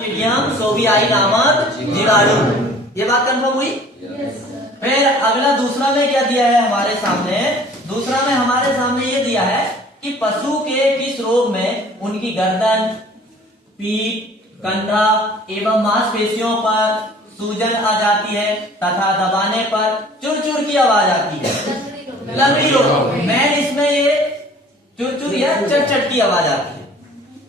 Clostridium सोवियाई नामक जीवाणु। ये बात कंफर्म हुई? फिर अगला दूसरा में क्या दिया है हमारे सामने? दूसरा में हमारे सामने ये दिया है कि पशु के किस रोग में उनकी गर्दन, पीठ, कंधा एवं मांसपेशियों पर सूजन आ जाती है तथा दबाने पर चुरचुर की आवाज आती है। लंगड़ी रोग मैन इसमें ये चुरचुर या चट की आवाज आती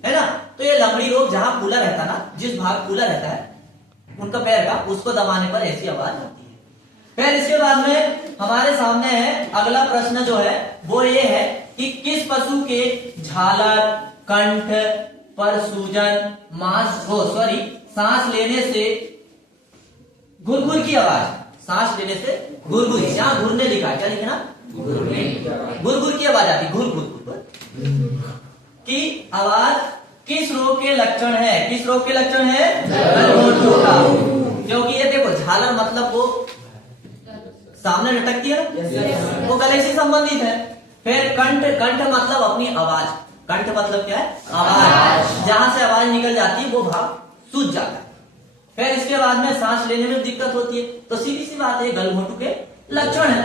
है ना। तो ये लंगड़ी रोग जहां फूला रहता ना, जिस भाग फूला रहता है उनका पैर का, उसको दबाने पर ऐसी आवाज आती है। फिर इसके बाद में हमारे सामने है अगला प्रश्न जो है वो ये है कि किस पशु के झालर, कंठ पर सूजन, सांस लेने से घुरघुर की आवाज, सांस लेने से घुरघुर, यहां घुरने लिखा है, क्या लिखा? घुरघुर की आवाज आती, घुर की आवाज किस रोग के लक्षण है? किस रोग के लक्षण है? गलघोंटू का। क्योंकि ये देखो झालर मतलब वो सामने लटकती है ना, वो गले से संबंधित है। फिर कंठ मतलब अपनी आवाज, कंठ मतलब क्या है? आवाज, जहां से आवाज निकल जाती है वो भाग सूज जाता है। फिर इसके बाद में सांस लेने में दिक्कत होती है, तो सीधी सी बात है गलघोंटू के लक्षण है।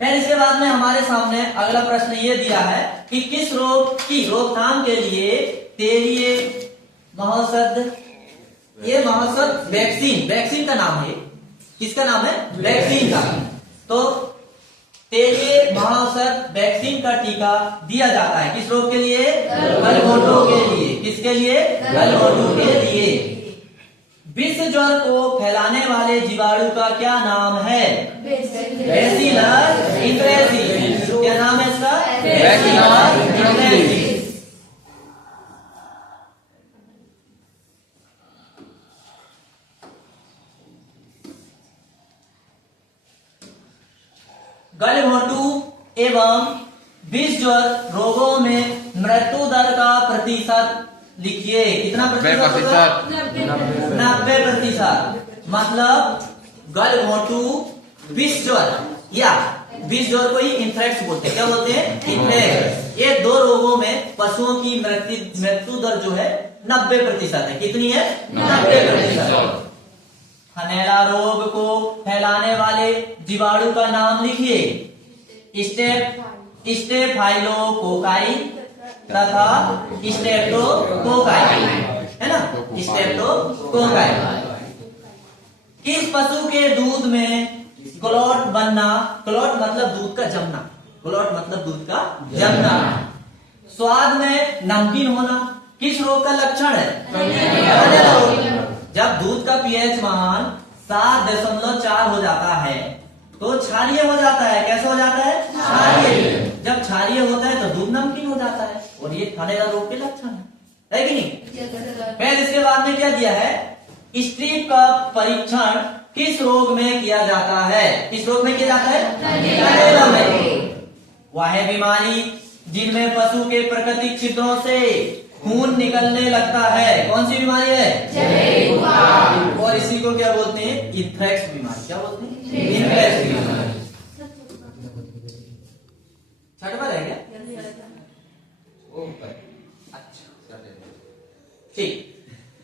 फिर इसके बाद में हमारे सामने अगला प्रश्न ये दिया है कि किस रोग की रोकथाम के लिए तेलीय महौषध, ये महौषध वैक्सीन का नाम है, किसका नाम है? वैक्सीन का। तो तेलीय महौषध वैक्सीन का टीका दिया जाता है किस रोग के लिए? गलघोंटू के लिए। किसके लिए? गलघोंटू के लिए। विश्व ज्वर को फैलाने वाले जीवाणु का क्या नाम है? बैसिलस इंथ्रेसिस। क्या नाम है इसका? बैसिलस इंथ्रेसिस। गलघोंटू एवं विश्व ज्वर रोगों में मृत्यु दर का प्रतिशत लिखिए। कितना प्रतिशत? 90%। मतलब गलघोंटू, विश्व ज्वर या विश्व ज्वर को ही इंथ्रेक्स बोलते हैं। क्या बोलते हैं? इंथ्रेक्स। ये दो रोगों में पशुओं की मृत्यु दर जो है 90% है। कितनी है? 90%। थनैला रोग को फैलाने वाले जीवाणु का नाम लिखिए। स्टेफाइलोकोकाई तथा स्ट्रेप्टोकोकाई, है ना? स्ट्रेप्टोकोकाई। किस पशु के दूध में क्लॉट बनना, क्लॉट मतलब दूध का जमना, क्लॉट मतलब दूध का जमना, स्वाद में नमकीन होना किस रोग का लक्षण है? जब दूध का पीएच मान 7.4 हो जाता है तो क्षारीय हो जाता है। कैसे हो जाता है? क्षारीय। जब क्षारीय होता है तो दूध नमकीन हो जाता है, और ये थनैला रोग के लक्षण है कि नहीं? फिर इसके बाद में क्या दिया है? स्ट्रीप का परीक्षण किस रोग में किया जाता है? किस रोग में किया जाता है? थनैला में। वह बीमारी जिनमें पशु के प्राकृतिक छिद्रों से खून निकलने लगता है, कौन सी बीमारी है? और इसी को क्या बोलते हैं? इंथ्रेक्स बीमारी। क्या बोलते हैं? इंथ्रेक्स बीमारी। छठवा रह गया? अच्छा ठीक,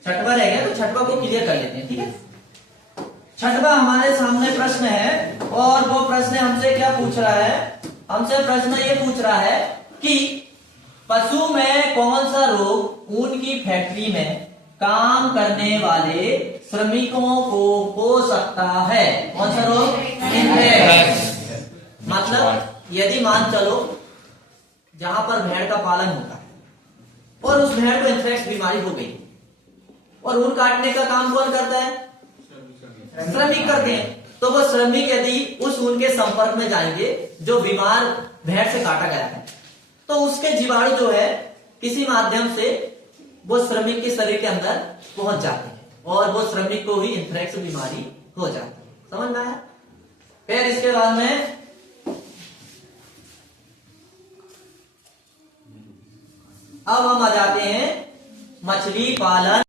छठवा रह गया, तो छठवा को क्लियर कर लेते हैं। ठीक है, छठवा हमारे सामने प्रश्न है, और वो प्रश्न हमसे क्या पूछ रहा है? हमसे प्रश्न ये पूछ रहा है कि पशु में कौन सा रोग उनकी फैक्ट्री में काम करने वाले श्रमिकों को हो सकता है? कौन सा रोग? मतलब यदि मान चलो जहां पर भेड़ का पालन होता है और उस भेड़ को इंथ्रेक्स बीमारी हो गई, और ऊन काटने का काम कौन करता है? श्रमिक करते हैं। तो वो श्रमिक यदि उस ऊन के संपर्क में जाएंगे जो बीमार भेड़ से काटा गया है, तो उसके जीवाणु जो है किसी माध्यम से वो श्रमिक के शरीर के अंदर पहुंच जाते हैं, और वो श्रमिक को ही इंथ्रेक्स बीमारी हो जाती है। समझ में आया? फिर इसके बाद में अब हम आ जाते हैं मछली पालन